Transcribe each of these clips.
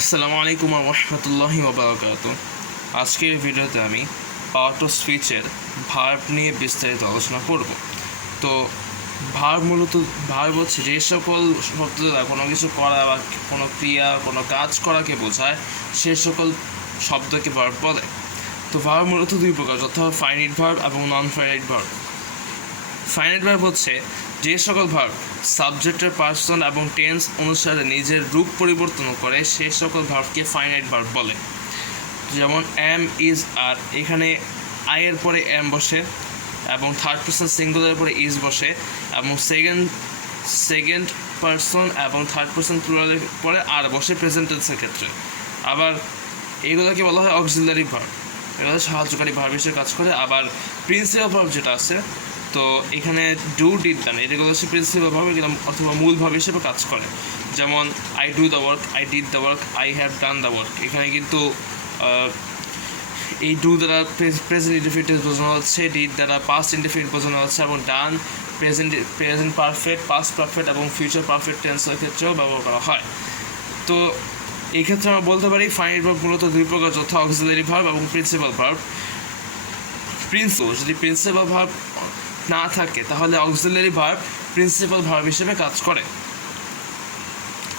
আসসালামু আলাইকুম ওয়া রাহমাতুল্লাহি ওয়া বারাকাতুহু। আজকের ভিডিওতে আমি পার্ট অফ স্পিচের ভার্ব নিয়ে বিস্তারিত আলোচনা করব। তো ভার্ব হচ্ছে যে সকল শব্দ দ্বারা কোনো কিছু করা বা কোনো ক্রিয়া কোনো কাজ করাকে বোঝায় সে সকল শব্দকে ভার্ব বলে। তো ভার্ব মূলত দুই প্রকার, যথা ফাইনাইট ভার্ব এবং non finite verb. Finite verb হচ্ছে যে সকল ভার্ব সাবজেক্টের পার্সন এবং টেন্স অনুসারে নিজের রূপ পরিবর্তন করে সেই সকল ভার্বকে ফাইনাইট ভার্ব বলে। যেমন এম, ইজ, আর, এখানে আই এর পরে এম বসে এবং থার্ড পার্সন সিঙ্গুলারের পরে ইজ বসে এবং সেকেন্ড পার্সন এবং থার্ড পার্সন প্লুরালের পরে আর বসে প্রেজেন্ট টেন্সের ক্ষেত্রে। আবার এইগুলোকে বলা হয় অক্সিলারি ভার্ব, এগুলো সাহায্যকারী ভার্ব হিসেবে কাজ করে। আবার প্রিন্সিপাল ভার্ব যেটা আছে, তো এখানে ডু, ডিড, ডান এগুলো হচ্ছে প্রিন্সিপাল ভার্ব অথবা মূল ভার্ব হিসেবে কাজ করে। যেমন I do the work, I did the work, I have done the work. এখানে কিন্তু এই ডু দ্বারা প্রেজেন্ট ইনডিফিনিট বোঝানো হচ্ছে, ডিড দ্বারা পাস্ট ইনডিফিনিট বোঝানো হচ্ছে এবং ডান প্রেজেন্ট পারফেক্ট, পাস্ট পারফেক্ট এবং ফিউচার পারফেক্ট টেন্সের ক্ষেত্রেও ব্যবহার করা হয়। তো এই ক্ষেত্রে আমরা বলতে পারি ফাইনাইট ভার্ব মূলত দুই প্রকার, যথা অক্সিলারি ভার্ব এবং প্রিন্সিপাল ভার্ব। যদি প্রিন্সিপাল ভার্ব না থাকে তাহলে অক্সিলারি ভার্ব প্রিন্সিপাল ভার্ব হিসেবে কাজ করে।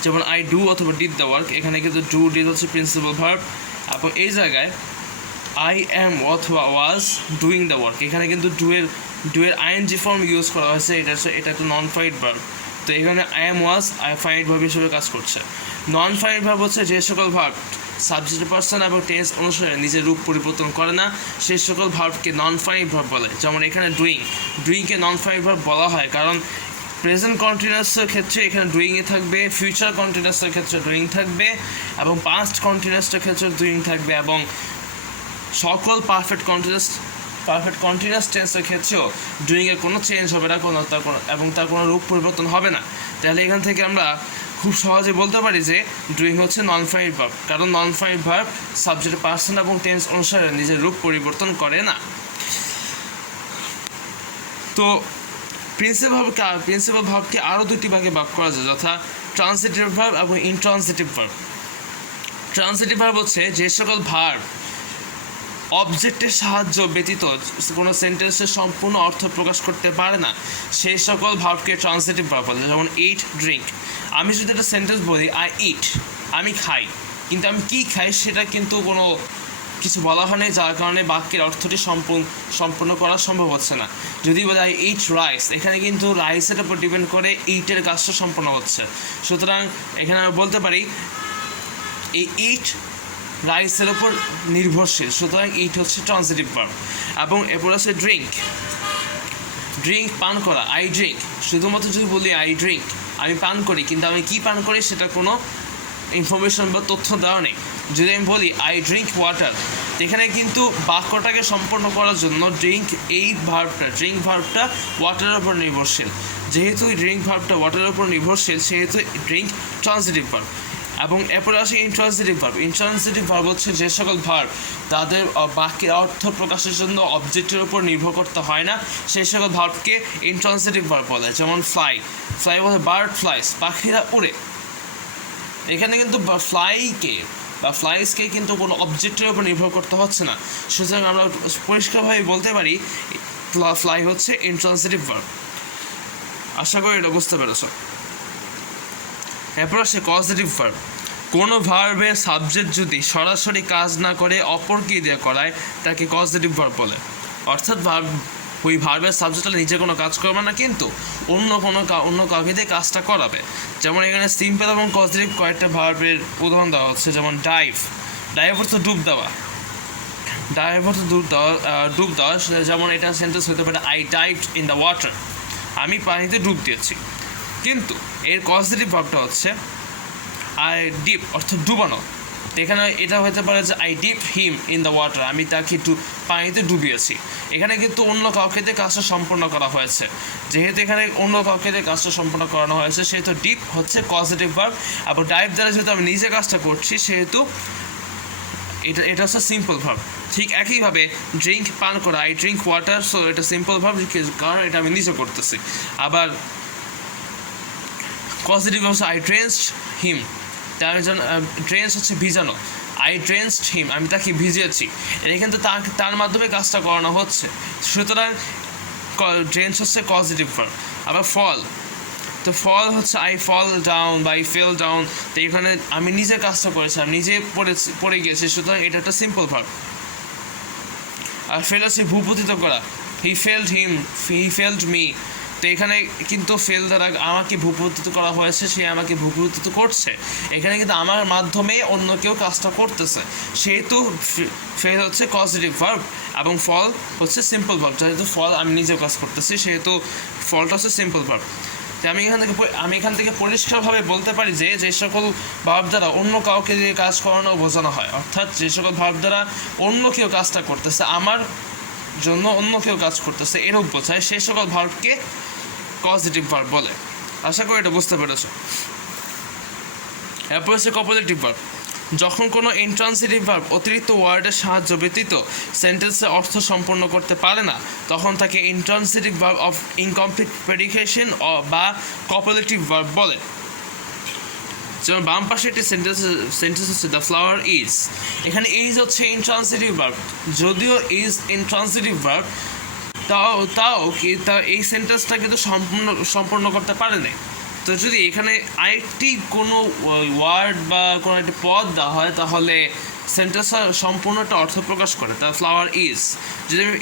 যেমন আই ডু অথবা ডিড দ্য ওয়ার্ক, এখানে কিন্তু ডু, ডিড হচ্ছে প্রিন্সিপাল ভার্ব এবং এই জায়গায় আই এম অথবা ওয়াজ ডুইং দ্য ওয়ার্ক, এখানে কিন্তু ডুয়ের আইএনজি ফর্ম ইউজ করা হয়েছে, এটা একটা নন ফাইনাইট ভার্ব। তো এখানে I am was finite verb হিসেবে কাজ করছে। নন ফাইনাইট ভার্ব হচ্ছে যে সকল ভার্ব সাবজেক্ট পার্সন এবং টেন্স অনুসারে নিজের রূপ পরিবর্তন করে না সেই সকল ভার্বকে নন ফাইনাইট ভার্ব বলে। যেমন এখানে ডুইংকে নন ফাইনাইট ভার্ব বলা হয় কারণ প্রেজেন্ট কন্টিনিউয়াসের ক্ষেত্রে এখানে ডুইংয়ে থাকবে, ফিউচার কন্টিনিউয়াসের ক্ষেত্রে ডুইং থাকবে এবং পাস্ট কন্টিনিউয়াসের ক্ষেত্রে ডুইং থাকবে এবং সকল পারফেক্ট কন্টিনিউয়াস টেন্সের ক্ষেত্রেও ডুইংয়ের কোনো চেঞ্জ হবে না, তার কোনো রূপ পরিবর্তন হবে না। তাহলে এখান থেকে আমরা খুব সহজে বলতে পারি যে ডুইং হচ্ছে নন ফাইনাইট ভার্ব, কারণ non finite verb subject person এবং টেন্স অনুসারে নিজের রূপ পরিবর্তন করে না। তো প্রিন্সিপাল ভার্বকে আরও দুটি ভাগে ভাগ করা যায়, যথা ট্রান্সিটিভ ভার্ব এবং ইনট্রান্সিটিভ ভার্ব। ট্রান্সিটিভ ভার্ব হচ্ছে যে সকল ভার্ব অবজেক্টের সাহায্য ব্যতীত কোনো সেন্টেন্সের সম্পূর্ণ অর্থ প্রকাশ করতে পারে না সেই সকল ভার্বকে ট্রান্সিটিভ ভার্ব বলে। যেমন ইট, ড্রিঙ্ক। আমি যদি একটা সেন্টেন্স বলি আই ইট, আমি খাই, কিন্তু আমি কী খাই সেটা কিন্তু কোনো কিছু বলা হয়নি, যার কারণে বাক্যের অর্থটি সম্পূর্ণ করা সম্ভব হচ্ছে না। যদি বলি আই ইট রাইস, এখানে কিন্তু রাইসের উপর ডিপেন্ড করে ইটের কাজটা সম্পূর্ণ হচ্ছে। সুতরাং এখানে আমরা বলতে পারি এই ইট রাইসের ওপর নির্ভরশীল, সুতরাং ইট হচ্ছে ট্রান্সিটিভ ভার্ব। এবং এরপর আছে ড্রিঙ্ক, পান করা, আই ড্রিঙ্ক। শুধুমাত্র যদি বলি আই ড্রিঙ্ক, আমি পান করি, কিন্তু আমি কী পান করি সেটা কোনো ইনফরমেশন বা তথ্য দেওয়া নেই। যদি আমি বলি আই ড্রিঙ্ক ওয়াটার, এখানে কিন্তু বাক্যটাকে সম্পন্ন করার জন্য ড্রিঙ্ক ভার্বটা ওয়াটারের উপর নির্ভরশীল। যেহেতু ড্রিঙ্ক ভার্বটা ওয়াটারের উপর নির্ভরশীল সেহেতু ড্রিঙ্ক ট্রান্সিটিভ ভার্ব। এবং এরপরে আসে ইন্ট্রান্সিটিভ ভার্ব হচ্ছে যে সকল ভার্ব তাদের বাক্যের অর্থ প্রকাশের জন্য অবজেক্টের উপর নির্ভর করতে হয় না সেই সকল ভার্বকে ইন্ট্রান্সিটিভ ভার্ব বলে। যেমন ফ্লাই বলে বার্ড ফ্লাইস, পাখিরা উড়ে। এখানে কিন্তু ফ্লাইসকে কিন্তু কোনো অবজেক্টের উপর নির্ভর করতে হচ্ছে না, সুতরাং আমরা পরিষ্কারভাবে বলতে পারি ফ্লাই হচ্ছে ইন্ট্রান্সিটিভ ভার্ব। আশা করি এটা বুঝতে পেরেছ। এরপর আসে কজেটিভ ভার্ব। কোনো ভার্বের সাবজেক্ট যদি সরাসরি কাজ না করে অপরকে দিয়ে করায় তাকে কজেটিভ ভার্ব বলে। অর্থাৎ ওই ভার্বের সাবজেক্টটা নিজে কোনো কাজ করবে না, কিন্তু অন্য কাউকে দিয়ে কাজটা করাবে। যেমন এখানে সিম্পল এবং কজেটিভ কয়েকটা ভার্বের উদাহরণ দেওয়া হচ্ছে। যেমন ডাইভ অর্থ ডুব দেওয়া, ডুব দেওয়া। যেমন এটা সেন্টেন্স হতে পারে আই ডাইভড ইন দ্য ওয়াটার, আমি পানিতে ডুব দিয়েছি। কিন্তু এর কজেটিভ ভার্বটা হচ্ছে আই ডিপ অর্থ ডুবানো। এখানে এটা হতে পারে যে I deep him in the water, আমি তাকে পানিতে ডুবিয়েছি। এখানে কিন্তু অন্য কাউকে দিয়ে কাজটা সম্পন্ন করা হয়েছে। যেহেতু এখানে অন্য কাউকে দিয়ে কাজটা সম্পন্ন করানো হয়েছে সেহেতু ডিপ হচ্ছে পজিটিভ ভার্ব, এবং ডাইভ দ্বারা যেহেতু আমি নিজে কাজটা করছি সেহেতু এটা হচ্ছে সিম্পল ভার্ব। ঠিক একইভাবে ড্রিঙ্ক পান করা, আই ড্রিঙ্ক ওয়াটার, সো এটা সিম্পল ভার্ব কারণ এটা আমি নিজে করতেছি। আবার পজিটিভ হচ্ছে আই ড্রেন্সড হিম, তার জন্য ড্রেন্স হচ্ছে ভিজানো, আই ড্রেন্সড হিম, আমি তাকে ভিজিয়েছি, এটা কিন্তু তার মাধ্যমে কাজটা করানো হচ্ছে। সুতরাং ড্রেন্স হচ্ছে পজিটিভ ভার্ব। আবার ফল, তো ফল হচ্ছে আই ফল ডাউন বা আই ফেল ডাউন, তো এখানে আমি নিজে কাজটা করেছি, আমি নিজে পড়ে গিয়েছি, সুতরাং এটা একটা সিম্পল ভার্ব। আর ফেল হচ্ছে ভূপতিত করা, হি ফেলড মি, তো এখানে কিন্তু ফেল দ্বারা আমাকে ভূপতিত করা হয়েছে, সে আমাকে ভূপতিত করছে, এখানে কিন্তু আমার মাধ্যমে অন্য কেউ কাজটা করতেছে, সেহেতু ফেল হচ্ছে পজিটিভ ভার্ব এবং ফল হচ্ছে সিম্পল ভার্ব। যেহেতু ফল আমি নিজেও কাজ করতেছি, সেহেতু ফলটা হচ্ছে সিম্পল ভার্ব। তো আমি এখান থেকে পরিষ্কারভাবে বলতে পারি যে সকল ভার্ব দ্বারা অন্য কাউকে দিয়ে কাজ করানো বোঝানো হয়, অর্থাৎ যে সকল ভার্ব দ্বারা অন্য কেউ কাজটা করতেছে, আমার জন্য অন্য কেউ কাজ করতেছে, এরূপ বোঝায়, সেই সকল ভার্বকে পজিটিভ ভার্ব বলে। আশা করি এটা বুঝতে পেরেছো। এরপর হচ্ছে কপালেটিভ ভার্ব। যখন কোনো ইন্ট্রান্সিটিভ ভার্ব অতিরিক্ত ওয়ার্ডের সাহায্য ব্যতীত সেন্টেন্সের অর্থ সম্পন্ন করতে পারে না, তখন তাকে ইন্ট্রান্সিটিভ ভার্ব অফ ইনকমপ্লিট প্রেডিকেশন বা কপালেটিভ ভার্ব বলে। যেমন বাম পাশে একটি সেন্টেন্স হচ্ছে দ্য ফ্লাওয়ার ইজ, এখানে ইজ হচ্ছে ইন্ট্রান্সিটিভ ভার্ব, যদিও ইজ ইন্ট্রান্সিটিভ ভার্ব তাও এই সেন্টেন্সটা কিন্তু সম্পূর্ণ করতে পারে না। তো যদি এখানে আরেকটি কোনো ওয়ার্ড বা কোনো একটি পদ দেওয়া হয়, তাহলে সেন্টেন্সটা সম্পূর্ণ একটা অর্থ প্রকাশ করে। দ্য ফ্লাওয়ার ইজ, যদি আমি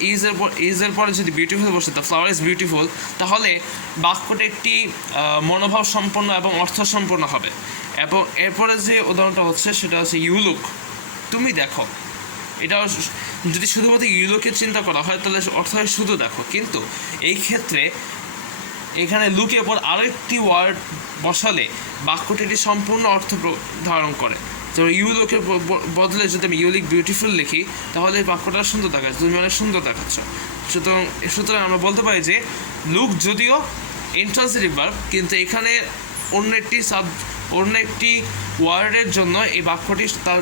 ইজের পরে যদি বিউটিফুল বসে, দ্য ফ্লাওয়ার ইজ বিউটিফুল, তাহলে বাক্যটা একটি মনোভাব সম্পন্ন এবং অর্থ সম্পন্ন হবে। এবং এরপরে যে উদাহরণটা হচ্ছে সেটা হচ্ছে ইউ লুক, তুমি দেখো, এটা যদি শুধুমাত্র ইউ লুকের চিন্তা করা হয় তাহলে অর্থ হয় শুধু দেখো, কিন্তু এই ক্ষেত্রে এখানে লুকের পর আরেকটি ওয়ার্ড বসালে বাক্যটি একটি সম্পূর্ণ অর্থ ধারণ করে। তো ইউ লুকের বদলে যদি আমি ইউ লুক বিউটিফুল লিখি, তাহলে বাক্যটা সুন্দর দেখাচ্ছে, তুমি অনেক সুন্দর দেখাচ্ছ। সুতরাং আমরা বলতে পারি যে লুক যদিও ইন্ট্রান্সিটিভ ভার্ব, কিন্তু এখানে অন্য একটি ওয়ার্ডের জন্য এই বাক্যটি তার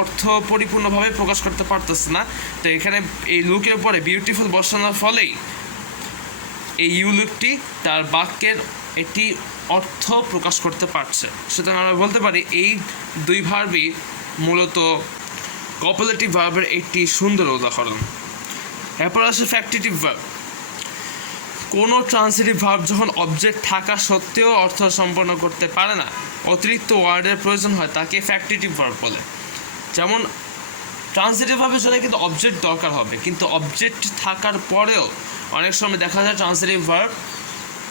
অর্থ পরিপূর্ণভাবে প্রকাশ করতে পারতেছে না। তো এখানে এই লুকের পরে বিউটিফুল বসানোর ফলেই এই ইউ লুকটি তার বাক্যের একটি অর্থ প্রকাশ করতে পারছে। সুতরাং আমরা বলতে পারি এই দুই ভার্বই মূলত কপালেটিভ ভার্বের একটি সুন্দর উদাহরণ। এরপর আসে ফ্যাক্টিটিভ ভার্ব। কোনো ট্রান্সিটিভ ভার্ব যখন অবজেক্ট থাকা সত্ত্বেও অর্থ সম্পন্ন করতে পারে না, অতিরিক্ত ওয়ার্ডের প্রয়োজন হয়, তাকে ফ্যাক্টিটিভ ভার্ব বলে। যেমন ট্রান্সিটিভ ভার্বের জন্য কিন্তু অবজেক্ট দরকার হবে, কিন্তু অবজেক্ট থাকার পরেও অনেক সময় দেখা যায় ট্রান্সিটিভ ভার্ব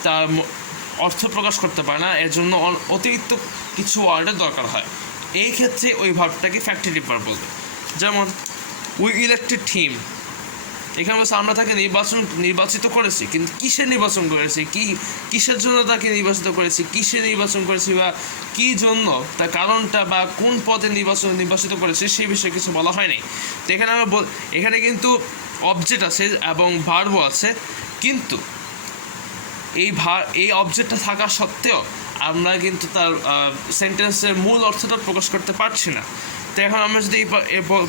তার অর্থ প্রকাশ করতে পারে না, এর জন্য অতিরিক্ত কিছু ওয়ার্ডের দরকার হয়। এই ক্ষেত্রে ওই ভার্বটাকে ফ্যাক্টিটিভ ভার্ব বলবে। যেমন উই ইলেক্টেড হিম, এখানে বলছে আমরা তাকে নির্বাচিত করেছি, কিন্তু কিসের নির্বাচন করেছি, কিসের জন্য তাকে নির্বাচিত করেছি, কিসের নির্বাচন করেছি বা কী জন্য, তার কারণটা বা কোন পদে নির্বাচিত করেছে সেই বিষয়ে কিছু বলা হয়নি। তো এখানে কিন্তু অবজেক্ট আছে এবং ভার্বও আছে, কিন্তু এই অবজেক্টটা থাকা সত্ত্বেও আমরা কিন্তু তার সেন্টেন্সের মূল অর্থটা প্রকাশ করতে পারছি না। তো এখন আমরা যদি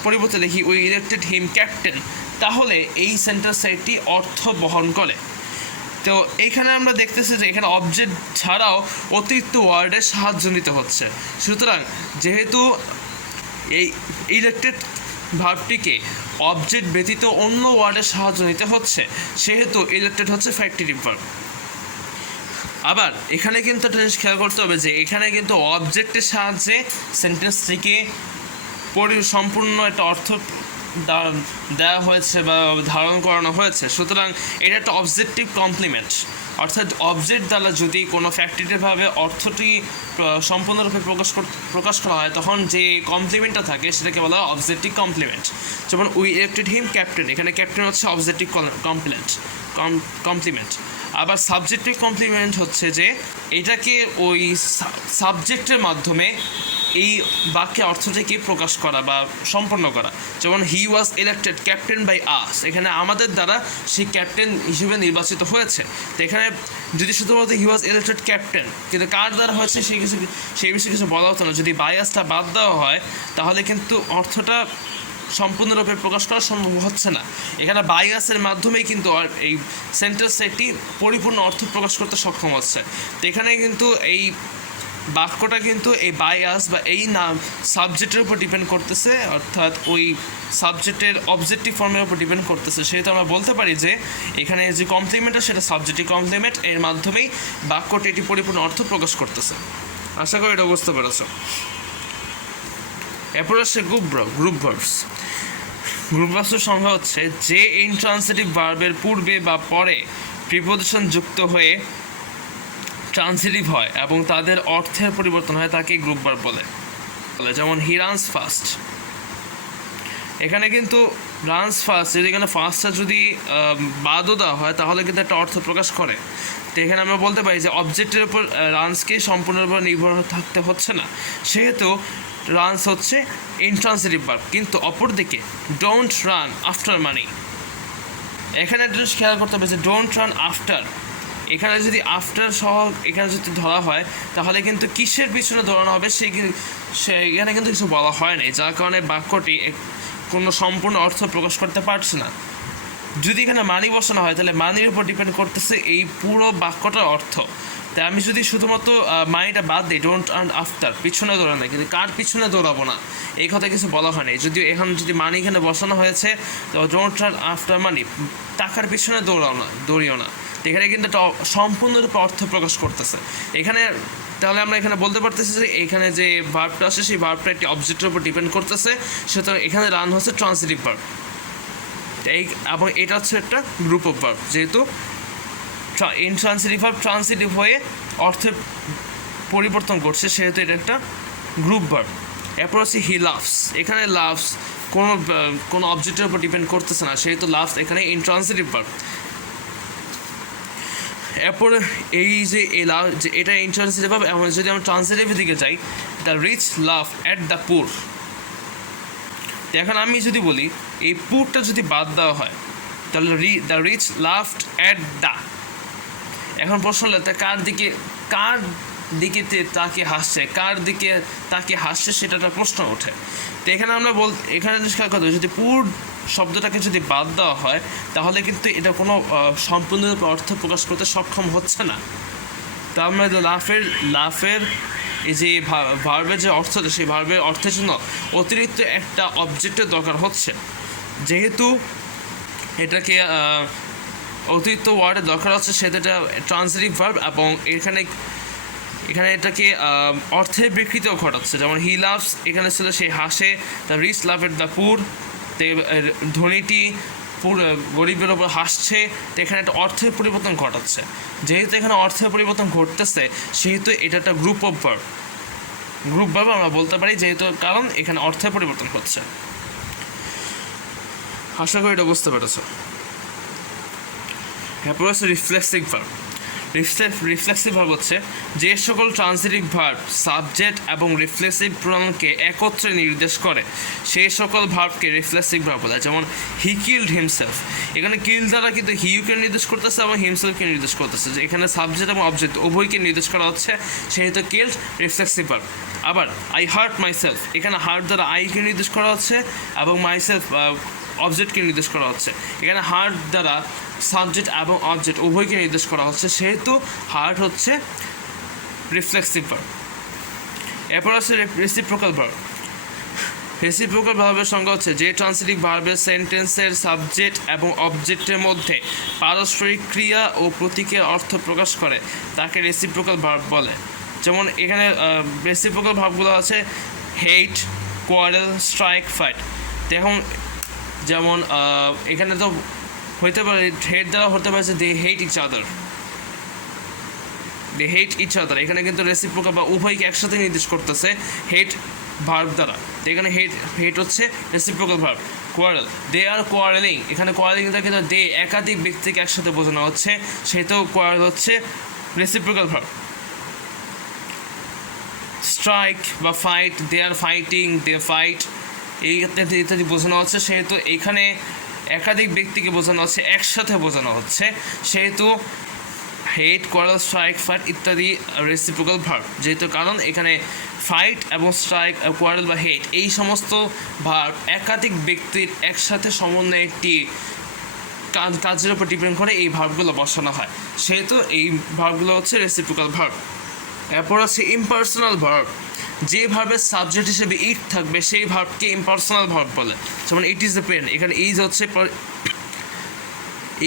পরিবর্তে দেখি উই ইলেক্টেড হিম ক্যাপ্টেন, তাহলে এই সেন্টেন্সে একটি অর্থ বহন করে। তো এইখানে আমরা দেখতেছি যে এখানে অবজেক্ট ছাড়াও অতিরিক্ত ওয়ার্ডের সাহায্য নিতে হচ্ছে। সুতরাং যেহেতু এই ইলেক্টেড ভার্বটিকে অবজেক্ট ব্যতীত অন্য ওয়ার্ডের সাহায্য নিতে হচ্ছে, সেহেতু ইলেক্টেড হচ্ছে ফ্যাক্টিটিভ ভার্ব। আবার এখানে কিন্তু একটা জিনিস খেয়াল করতে হবে যে এখানে কিন্তু অবজেক্টের সাহায্যে সেন্টেন্সটিকে সম্পূর্ণ একটা অর্থ দেওয়া হয়েছে বা ধারণ করানো হয়েছে। সুতরাং এটা একটা অবজেক্টিভ কমপ্লিমেন্ট, অর্থাৎ অবজেক্ট দ্বারা যদি কোনো ফ্যাক্টিটিভভাবে অর্থটি সম্পূর্ণরূপে প্রকাশ করা হয়, তখন যে কমপ্লিমেন্টটা থাকে সেটাকে বলা হয় অবজেক্টিভ কমপ্লিমেন্ট। যেমন উই ইলেক্টেড হিম ক্যাপ্টেন, এখানে ক্যাপ্টেন হচ্ছে অবজেক্টিভ কমপ্লিমেন্ট। আবার সাবজেক্টিভ কমপ্লিমেন্ট হচ্ছে যে এটাকে ওই সাবজেক্টের মাধ্যমে এই বাক্যে অর্থটিকে প্রকাশ করা বা সম্পন্ন করা। যেমন he was elected captain by us, এখানে আমাদের দ্বারা সেই ক্যাপ্টেন হিসেবে নির্বাচিত হয়েছে। তো এখানে যদি শুধুমাত্র হি ওয়াজ ইলেক্টেড ক্যাপ্টেন, কিন্তু কার দ্বারা হয়েছে সেই বিষয়ে কিছু বলা হতো না, যদি বাই আসটা বাদ দেওয়া হয় তাহলে কিন্তু অর্থটা সম্পূর্ণরূপে প্রকাশ করা সম্ভব হচ্ছে না। এখানে বায়াসের মাধ্যমেই কিন্তু এই সেন্টেন্স একটি পরিপূর্ণ অর্থ প্রকাশ করতে সক্ষম হচ্ছে। তো এখানে কিন্তু এই বাক্যটা কিন্তু এই বায়াস বা এই নাম সাবজেক্টের উপর ডিপেন্ড করতেছে, অর্থাৎ ওই সাবজেক্টের অবজেক্টিভ ফর্মের উপর ডিপেন্ড করতেছে, সেহেতু আমরা বলতে পারি যে এখানে যে কমপ্লিমেন্টটা সেটা সাবজেক্টিভ কমপ্লিমেন্ট, এর মাধ্যমেই বাক্যটি এটি পরিপূর্ণ অর্থ প্রকাশ করতেছে। আশা করি এটা বুঝতে পেরেছ। এরপর আসছে গ্রুপ ভার্বস। গ্রুপ ভার্বসের সংজ্ঞা হচ্ছে যে ইনট্রান্সিটিভ ভার্বের পূর্বে বা পরে প্রিপোজিশন যুক্ত হয়ে ট্রান্সিটিভ হয় এবং তাদের অর্থের পরিবর্তন হয় তাকে গ্রুপ ভার্ব বলে। যেমন হি রানস ফাস্ট, এখানে কিন্তু রানস ফাস্ট, যদি এখানে ফাস্টটা যদি বাদও দেওয়া হয় তাহলে কিন্তু একটা অর্থ প্রকাশ করে। তো এখানে আমরা বলতে পারি যে অবজেক্টের উপর রানসকে সম্পূর্ণরূপে নির্ভর থাকতে হচ্ছে না, সেহেতু রানস হচ্ছে ইনট্রান্সিটিভ ভার্ব। কিন্তু অপরদিকে ডোন্ট রান আফটার মানি, এখানে একটা জিনিস খেয়াল করতে হবে যে ডোন্ট রান আফটার, এখানে যদি আফটার সহ এখানে যদি ধরা হয় তাহলে কিন্তু কিসের পিছনে দৌড়ানো হবে এখানে কিন্তু কিছু বলা হয় নাই, যার কারণে বাক্যটি কোনো সম্পূর্ণ অর্থ প্রকাশ করতে পারছে না। যদি এখানে মানি বসানো হয় তাহলে মানির উপর ডিপেন্ড করতেছে এই পুরো বাক্যটার অর্থ। তাই আমি যদি শুধুমাত্র মানিটা বাদ দিই, ডোন্ট রান আফটার, পিছনে দৌড়ানো, কিন্তু কার পিছনে দৌড়াবো না এই কথা কিছু বলা হয় নাই। যদিও এখন যদি মানি এখানে বসানো হয়েছে তো ডোন্ট রান আফটার মানি, টাকার পিছনে দৌড়িও না, এখানে কিন্তু একটা সম্পূর্ণরূপে অর্থ প্রকাশ করতেছে এখানে। তাহলে আমরা এখানে বলতে পারতেছি যে এখানে যে ভার্বটা আসে সেই ভার্বটা একটি অবজেক্টের উপর ডিপেন্ড করতেছে, সুতরাং এখানে রান হচ্ছে ট্রান্সিটিভ ভার্ব, এবং এটা হচ্ছে একটা গ্রুপ অফ ভার্ব, যেহেতু ইনট্রান্সিটিভ ভার্ব ট্রান্সিটিভ হয়ে অর্থের পরিবর্তন করছে, সেহেতু এটা একটা গ্রুপ ভার্ব। এরপর হচ্ছে হি লাভস, এখানে লাভস কোনো অবজেক্টের উপর ডিপেন্ড করতেছে না, সেহেতু লাভস এখানে ইনট্রান্সিটিভ ভার্ব। এরপরে এই যে এটা ইনট্রান্সিটিভ ভার্ব, এবং যদি আমরা ট্রান্সিটিভের দিকে যাই, the rich love at the poor. এখন আমি যদি বলি এই পুরটা যদি বাদ দেওয়া হয় তাহলে the rich loved at the, এখন প্রশ্ন হলো কার দিকে তাকে হাসছে, কার দিকে তাকে হাসছে সেটা একটা প্রশ্ন ওঠে। তো এখানে আমরা এখানে খেয়াল করতে হবে যদি পুর শব্দটাকে যদি বাদ দেওয়া হয় তাহলে কিন্তু এটা কোনো সম্পূর্ণরূপে অর্থ প্রকাশ করতে সক্ষম হচ্ছে না। তা আমরা লাফের এই যে ভার্বের যে অর্থটা, সেই ভার্বের অর্থের জন্য অতিরিক্ত একটা অবজেক্টের দরকার হচ্ছে, যেহেতু এটাকে অতিরিক্ত ওয়ার্ডের দরকার হচ্ছে, সেটা ট্রান্সিটিভ ভার্ব, এবং এখানে এটাকে অর্থের বিকৃতিও ঘটাচ্ছে। যেমন হি লাভস এখানে ছিল সেই হাসে, the rich laugh at the poor, ধনীটি গরিবের ওপর হাসছে, তো এখানে একটা অর্থের পরিবর্তন ঘটাচ্ছে। যেহেতু এখানে অর্থের পরিবর্তন ঘটতেছে সেহেতু এটা একটা গ্রুপ অফ ভার্ব আমরা বলতে পারি, যেহেতু কারণ এখানে অর্থের পরিবর্তন হচ্ছে। আশা করি এটা বুঝতে পেরেছ। এরপর হচ্ছে রিফ্লেক্সিভ ভার্ব। রিফ্লেক্সিভ ভার্ব হচ্ছে যে সকল ট্রান্সিটিভ ভার্ব সাবজেক্ট এবং রিফ্লেক্সিভ প্রোনাউনকে একত্রে নির্দেশ করে সেই সকল ভার্বকে রিফ্লেক্সিভ ভার্ব বলে। যেমন হি কিল্ড হিমসেলফ, এখানে কিল দ্বারা কিন্তু হিউকে নির্দেশ করতেছে এবং হিমসেলফকে নির্দেশ করতেছে, যে এখানে সাবজেক্ট এবং অবজেক্ট উভয়কে নির্দেশ করা হচ্ছে, সেহেতু কিল্ড রিফ্লেক্সিভ ভার্ব। আবার আই হার্ট মাইসেলফ, এখানে হার্ট দ্বারা আইকে নির্দেশ করা হচ্ছে এবং মাইসেলফ অবজেক্টকে নির্দেশ করা হচ্ছে। এখানে হার্ট দ্বারা সাবজেক্ট এবং অবজেক্ট উভয়কে নির্দেশ করা হচ্ছে, সেহেতু হার্ট হচ্ছে রিফ্লেক্সিভ ভার্ব। এরপর আছে রেসিপ্রোকাল ভার্ব। রেসিপ্রোকাল ভার্বের সংজ্ঞা হচ্ছে যে ট্রান্সিটিভ ভার্বের সেন্টেন্সের সাবজেক্ট এবং অবজেক্টের মধ্যে পারস্পরিক ক্রিয়া ও প্রতীকের অর্থ প্রকাশ করে তাকে রেসিপ্রোকাল ভার্ব বলে। যেমন এখানে রেসিপ্রোকাল ভার্বগুলো আছে হেট, কোয়ারেল, স্ট্রাইক, ফাইট। দেখুন যেমন এখানে তো হইতে পারে হেট দ্বারা হতে পারে যে দে হেট ইচ আদার, এখানে কিন্তু রেসিপ্রোকাল বা উভয়কে একসাথে নির্দেশ করতেছে হেট ভার্ব দ্বারা। তো এখানে হেট হচ্ছে রেসিপ্রোকাল ভার্ব। কোয়ারেল, দে আর কোয়ারেলিং, এখানে কোয়ারেলিং কিন্তু দে একাধিক ব্যক্তিকে একসাথে বোঝানো হচ্ছে, সেহেতু কোয়ারেল হচ্ছে রেসিপ্রোকাল ভার্ব। স্ট্রাইক বা fight, they are fighting, they fight, এই ইত্যাদি বোঝানো হচ্ছে, সেহেতু এখানে একাধিক ব্যক্তিকে বোঝানো হচ্ছে, একসাথে বোঝানো হচ্ছে, সেহেতু হেট, কোয়ারেল, স্ট্রাইক, ফাইট ইত্যাদি রেসিপ্রোকাল ভার্ব। যেহেতু কারণ এখানে ফাইট এবং স্ট্রাইক, কোয়ারেল বা হেট এই সমস্ত ভার্ব একাধিক ব্যক্তির একসাথে সমন্বয়ে একটি কাজের উপর ডিপেন্ড করে এই ভার্বগুলো বসানো হয়, সেহেতু এই ভার্বগুলো হচ্ছে রেসিপ্রোকাল ভার্ব। এরপর আছে ইম্পার্সোনাল ভার্ব, যে ভার্বের সাবজেক্ট হিসেবে ইট থাকবে সেই ভার্বকে ইম্পার্সোনাল ভার্ব বলে। যেমন ইট ইজ দ্য পেন, এখানে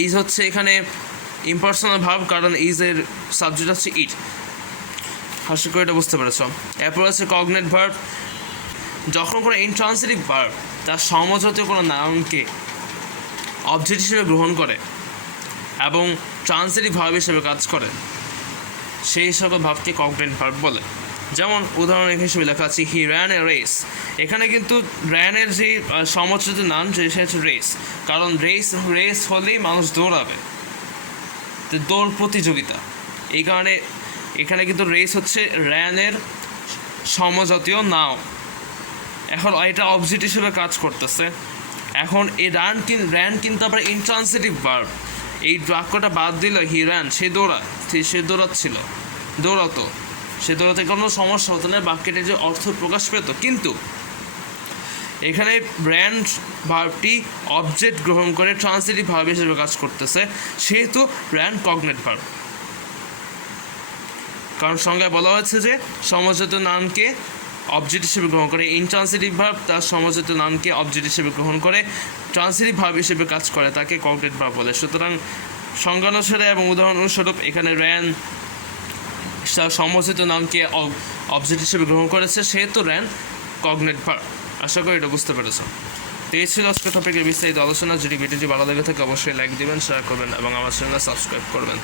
ইজ হচ্ছে এখানে ইম্পার্সোনাল ভার্ব, কারণ ইজের সাবজেক্ট হচ্ছে ইট। আশা করি এটা বুঝতে পেরেছ। এরপর আছে কগনেট ভার্ব, যখন কোনো ইন্ট্রান্সিটিভ ভার্ব তার সমজাতীয় কোনো নাউনকে অবজেক্ট হিসেবে গ্রহণ করে এবং ট্রান্সিটিভ ভার্ব হিসেবে কাজ করে সেই সকল ভাবকে কগনেট ভার্ব বলে। যেমন উদাহরণ হিসেবে লেখা আছে হি র্যান এ রেস, এখানে কিন্তু র্যানের যে সমজাতীয় নাউন সেটা হচ্ছে রেস, কারণ রেস হলেই মানুষ দৌড়াবে, তো দৌড় প্রতিযোগিতা, এই কারণে এখানে কিন্তু রেস হচ্ছে র্যানের সমজাতীয় নাউন। এখন এটা অবজেক্ট হিসেবে কাজ করতেছে। এখন এই র্যান কিন্তু আবার ইন্ট্রান্সিটিভ ভার্ব, এই বাক্যটা বাদ দিল হি র্যান, সে দৌড়াতে কোনো সমস্যা হতো না, বাক্যটা যে অর্থ প্রকাশ পেত। কিন্তু এখানে র্যান ভার্বটি অবজেক্ট গ্রহণ করে ট্রান্সিটিভ ভার্ব হিসেবে কাজ করতেছে, সেহেতু র্যান কগনেট ভার্ব। কারণ সংজ্ঞায় বলা হয়েছে যে সমজাতীয় নাউনকে অবজেক্ট হিসেবে গ্রহণ করে, ইনট্রান্সিটিভ ভার্ব তার সমজাতীয় নাউনকে অবজেক্ট হিসেবে গ্রহণ করে ট্রান্সিটিভ ভার্ব হিসেবে কাজ করে, তাকে কগনেট ভার্ব বলে। সুতরাং সংজ্ঞা অনুসারে এবং উদাহরণ অনুস্বরূপ এখানে র্যান সমজাতীয় নাউনকে অবজেক্ট হিসেবে গ্রহণ করেছে, সেহেতু র্যান কগনেট ভার্ব। আশা করি এটা বুঝতে পেরেছ। তো এই ছিল আজকের টপিকের বিস্তারিত আলোচনা। যদি ভিডিওটি ভালো লেগে থাকে অবশ্যই লাইক দিবেন, শেয়ার করবেন এবং আমার চ্যানেল সাবস্ক্রাইব করবেন।